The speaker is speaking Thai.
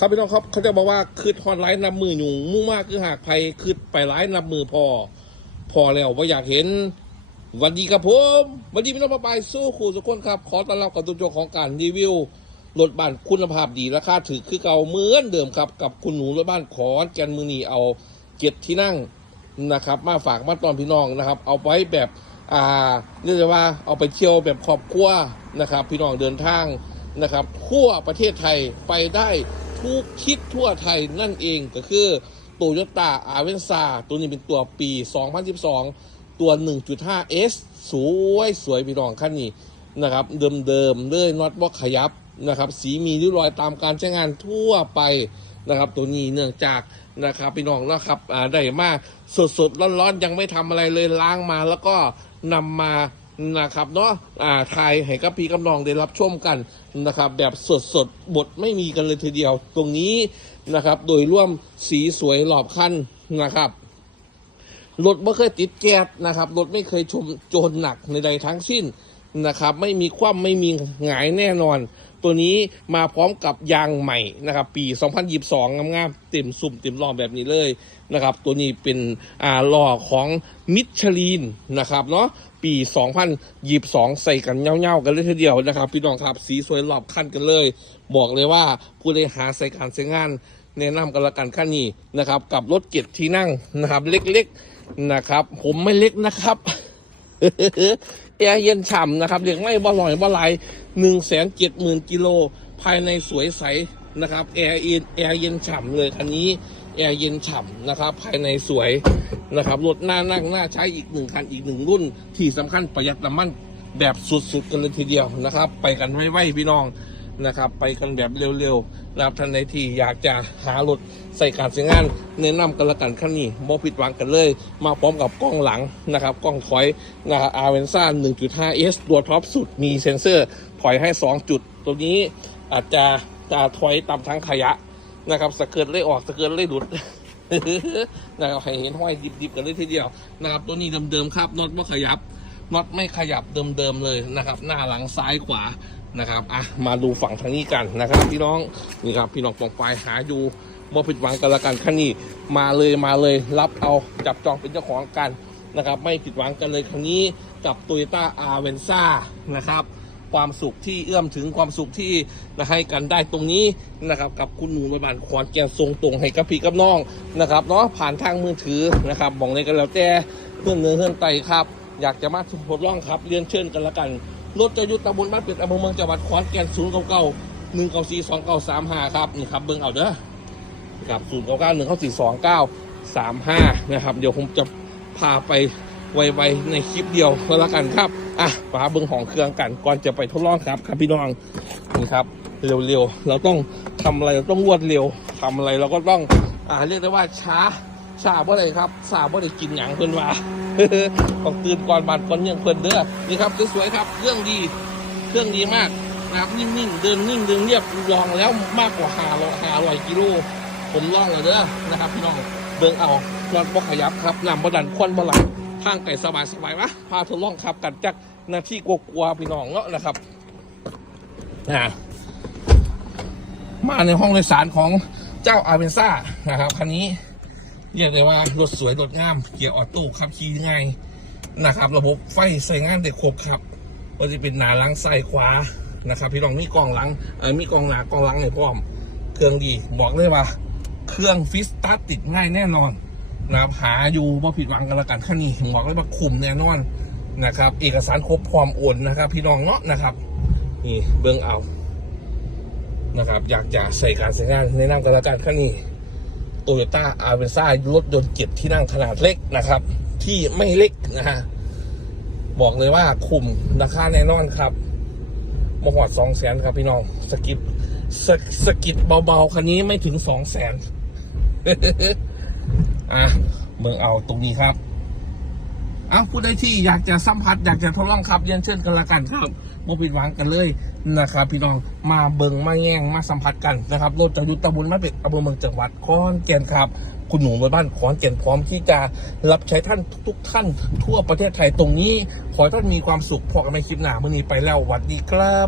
ครับพี่น้องครับเขาจะบอกว่าคืดฮอดไลน์นำมืออยู่มุ่งมากคือหากภัยคืดไปไลน์นำมือพอ พอแล้วว่าอยากเห็นวันดีครับผมวันดีพี่น้องป้าปสู้ขู่สุกคนครับ ขอต้อนรับกับตัวโจของการรีวิวรถบ้านคุณภาพดีราคาถือคือเก่าเหมือนเดิมครับกับคุณหนูรถบ้านขอนแกนมือนีเอาเก็บที่นั่งนะครับ มาฝากมาตอนพี่น้องนะครับ เอาไว้แบบอ่าเรียกได้ว่าเอาไปเที่ยวแบบครอบครัวนะครับ พี่น้องเดินทางนะครับ ทั่วประเทศไทยไปได้ ทุกทิศทั่วไทยนั่นเองก็คือโตโยต้าอาเวนซาตัวนี้เป็นตัวปี 2012 ตัว 1.5S สวยสวยพี่น้องขั้นนี้นะครับ เดิมๆเลยน็อตบอกขยับนะครับ สีมีริ้วรอยตามการใช้งานทั่วไปนะครับ ตัวนี้เนื่องจากนะครับพี่น้องนะครับได้มาสดๆร้อนๆยังไม่ทำอะไรเลยล้างมาแล้วก็นำมา นะครับเนาะอ่าไทยให้กับพี่กับน้องได้รับชมกันนะครับ แบบสดๆบทไม่มีกันเลยทีเดียว ตรงนี้นะครับ โดยร่วมสีสวยหลอบคันนะครับรถไม่เคยติดแก๊สนะครับรถไม่เคยชมโจรหนักในใดทั้งสิ้นนะครับ ไม่มีคว่ำไม่มีหงายแน่นอน ตัวนี้มาพร้อมกับยางใหม่นะครับ ปี 2022งามๆเต็มสุ่มเต็มรอบแบบนี้เลยนะครับ ตัวนี้เป็นอ่าล้อของมิชลินนะครับเนาะ ปี 2022 ใส่กันเงาๆกันเลยทีเดียวนะครับ พี่น้องครับสีสวยรอบคันกันเลย บอกเลยว่าผู้ใดหาใส่การใช้งานแนะนำกันละกันขั้นนี้นะครับ กับรถเกียรที่นั่งนะครับ เล็กๆนะครับ ผมไม่เล็กนะครับแอร์เย็นฉ่ำนะครับเรียกไม่บ่ลอยบ่ไหลหนึ่งแสนเจ็ดหมื่นกิโลภายในสวยใสนะครับแอร์เย็นแอร์เย็นฉ่ำเลยคันนี้ แอร์เย็นฉ่ำนะครับ ภายในสวยนะครับรถหน้านั่งหน้าใช้อีกหนึ่งคันอีกหนึ่งรุ่น ที่สำคัญประหยัดน้ำมันแบบสุดๆกันเลยทีเดียวนะครับ ไปกันไว้ๆพี่น้องนะครับ ไปกันแบบเร็วๆนะครับท่านใดที่อยากจะหารถใส่การใช้งานแนะนำกันละกันขั้นนี้บ่ผิดหวังกันเลย มาพร้อมกับกล้องหลังนะครับ กล้องถอยนะครับอาเวนซ่า 1.5S ตัวท็อปสุดมีเซ็นเซอร์ถอยให้ 2 จุด ตัวนี้อาจจะจะถอยตามทางขยะ นะครับสะเกิดเลยออกสะเกิดเลยหลุดนะครับให้เห็นห้อยดิบๆกันเลยทีเดียวนะครับ ตัวนี้เดิมๆครับน็อตไม่ขยับน็อตไม่ขยับเดิมๆเลยนะครับ หน้าหลังซ้ายขวานะครับอะมาดูฝั่งทางนี้กันนะครับ พี่น้องนี่ครับพี่น้องปองปลายหาอยู่บ่ผิดหวังกันละกันคันนี้มาเลยมาเลยรับเอาจับจองเป็นเจ้าของกันนะครับ ไม่ผิดหวังกันเลยครั้งนี้กับ t o y ต้าอาร์เวนซ่านะครับ ความสุขที่เอื้อมถึงความสุขที่นะให้กันได้ตรงนี้นะครับกับคุณหนูระบานขวานแกนทรงตรงให้กับพี่กับน้องนะครับเนาะผ่านทางมือถือนะครับบอกเลยกันแล้วแต่เพื่อนเนื้อเพื่อนไตครับ อยากจะมาทดลองครับเรียนเชิญกันละกันรถจะยุตตำบลบ้านเป็ดอำเภอเมืองจังหวัดขอนแก่นศูนย์เก้าเก้าหนึ่งเก้าสี่สองเก้าสามห้าครับนี่ครับเบิ้งเอาเด้อครับศูนย์เก้าเก้าหนึ่งเก้าสี่สองเก้าสามห้านะครับ เดี๋ยวผมจะพาไปไวๆในคลิปเดียวก็แล้วกันครับ อะมาเบิ้งของเครื่องกันก่อนจะไปทดลองครับครับพี่น้องนี่ครับ เร็วๆเราต้องทำอะไรเราต้องรวดเร็วทำอะไรเราก็ต้องอ่าเรียกได้ว่าช้าช้าเมื่อะไรครับสาเมื่อไรกินหยังเพิ่นว่าต้องตื่นก่อนบานก่อนยังเพิ่นเด้อนี่ครับสวยๆครับเครื่องดีเครื่องดีมากนะครับนิ่งๆเดินนิ่งเดินเรียบลองแล้วมากกว่าหาร้อยหาร้อยกิโลผมลองแล้วเด้อนะครับพี่น้องเบิ่งเอานอนบ่ขยับครับนำบ่ดันควันบ่หลัง ทางไก่สบายสบายวะพาทดลองขับกันจากนาที่กลัวๆพี่น้องเนาะนะครับนะมาในห้องโดยสารของเจ้าอาเวนซ่านะครับคันนี้เรียกได้ว่ารถสวยรถงาม เกียร์ออโต้ขับขี่ง่ายนะครับ ระบบไฟใส่งานเด็กครบครับว่าจะเป็นหนาหลังซ้ายขวานะครับ พี่น้องมีกล้องหลังเออมีกล้องหน้ากล้องหลังในพร้อม เครื่องดีบอกเลยว่า เครื่องฟิสตาร์ติดง่ายแน่นอน นะครับหาอยู่บ่ผิดหวังกันละกันขั้นนี้บอกเลยว่าคุมแน่นอนนะครับ เอกสารครบพร้อมโอนนะครับ พี่น้องเนาะนะครับ นี่เบื้องเอานะครับ อยากจะใส่การใส่งานในนั่งกันละกันขั้นนี้โตโยต้าอาเวนซ่ารถยนต์เจ็ดที่นั่งขนาดเล็กนะครับ ที่ไม่เล็กนะฮะบอกเลยว่าคุมราคาแน่นอนครับมหอดสองแสนครับพี่น้องสกิปสกสกิดเบาๆคันนี้ไม่ถึงสองแสน อะเบิ่งเอาตรงนี้ครับอ้าวผู้ใดที่อยากจะสัมผัสอยากจะทดลองขับเรียนเชิญกันละกันครับบ่ผิดหวังกันเลยนะครับ พี่น้องมาเบิงมาแย่งมาสัมผัสกันนะครับรถจะอยุตำบลมาเป็ดอำเภอเมืองจังหวัดขอนแก่นครับ คุณหนูบ้านขอนแก่นพร้อมที่จะรับใช้ท่านทุก ๆ ท่าน ทั่วประเทศไทยตรงนี้ ขอให้ท่านมีความสุขพอกันในคลิปหน้ามื่อนี้ไปแล้วสวัสดีครับ